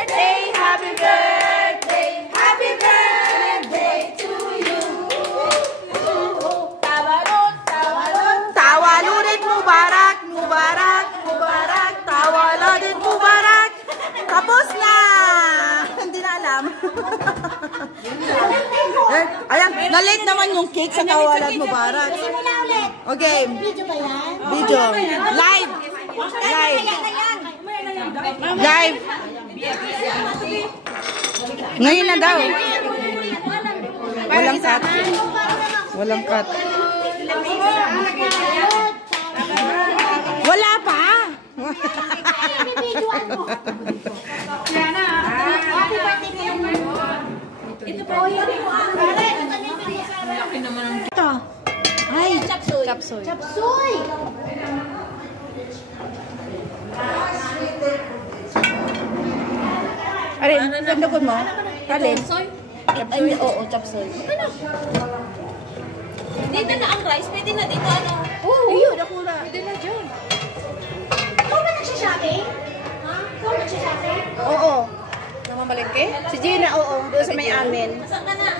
Happy birthday to you. Tawaludin Mubarak, Mubarak, Mubarak, Tawaludin Mubarak. Tapos na! Hindi na alam. Ayan, na-late naman yung cake sa Tawalud Mubarak. Okay. Video ba yan? Video. Live. Live. Live. Ngayon na daw. Walang cut. Walang cut. Wala pa. Ito. Ay, chapsoy. Chapsoy. Chapsoy! Alin, sandukon mo? Alin? Ay, oo, chapsoy. Dito na ang rice. Pwede na dito. Ano? Oo, yun. Nakula. Pwede na dyan. Ikaw ba nagsashopping? Ha? Ikaw nagsashopping? Oo. Namamalengke? Si Gina, oo. Doon sa may amin. Saan ka na?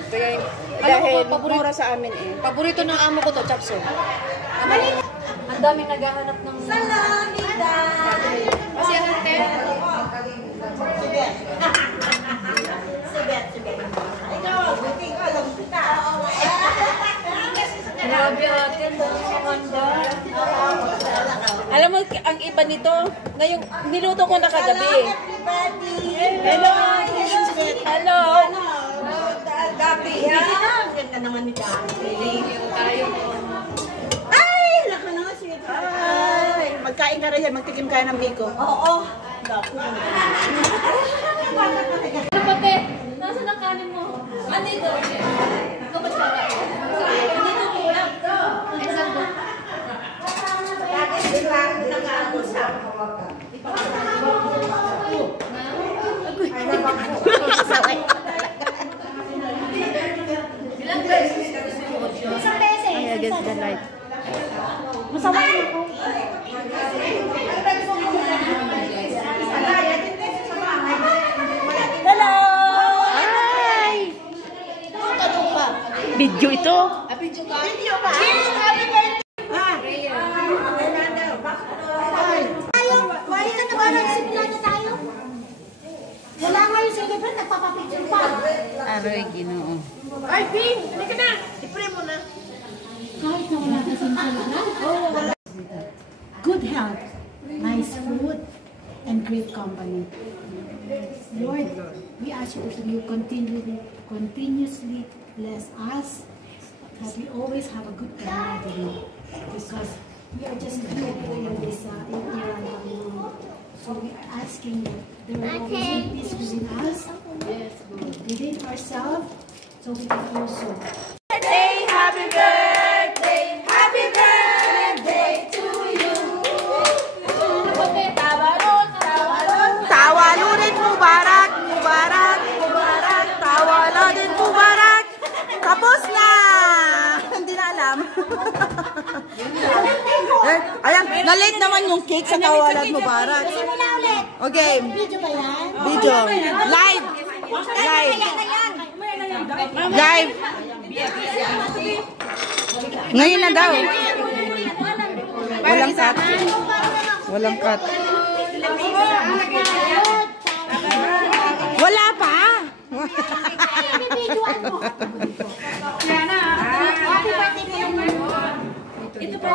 Dahil mura sa amin eh. Paborito ng amo ko to, chapsoy. Ang daming naghahanap ng... Salamida! Kasi ang ate. Sige. Ikaw, buti ko alam kita. Grabe ate, maganda. Alam mo, ang iba nito, ngayong niluto ko na kagabi. Hello! Hello! Gabi, ha? Ang ganda naman ni Gabi. Tayo. Ay! Laka na nga siya. Ay! Magkain ka rin yan. Magtikim ka ng biko. Oo. Pate, nasa ang kanin mo? Andito. Ikaw ba siya? Andito ko lang. Ay, saan ba? Ilang beses? Isang beses. Ay, against the light. Masama yun po. Hello! Ay! Video ito. Video ka? Video ba? Happy birthday! Tayo, wali ka na ba? Nagsimula na tayo? Wala nga yung celebrant, nagpapapicture pa. Aray, Ginoo. Ay, Ping! Halika na! I-pray mo na. Kahit na wala ka simula. Good health, nice food, and great company. Lord, we ask you to continuously bless us, that we always have a good camaraderie, because we are just new in this era. So we are asking that there will always be peace within us, within ourselves, so we can also. Happy birthday to you. Tawaludin Mubarak, Mubarak, Mubarak, Tawaludin Mubarak. Tapos na! Hindi na alam. Ayan, na-late naman yung cake sa Tawalud Mubarak. Simula ulit. Okay. Video ba yan? Video. Live. Live. Live. Ngayon na daw. Walang cut. Walang cut. Wala pa. Happy birthday to you. Ito po.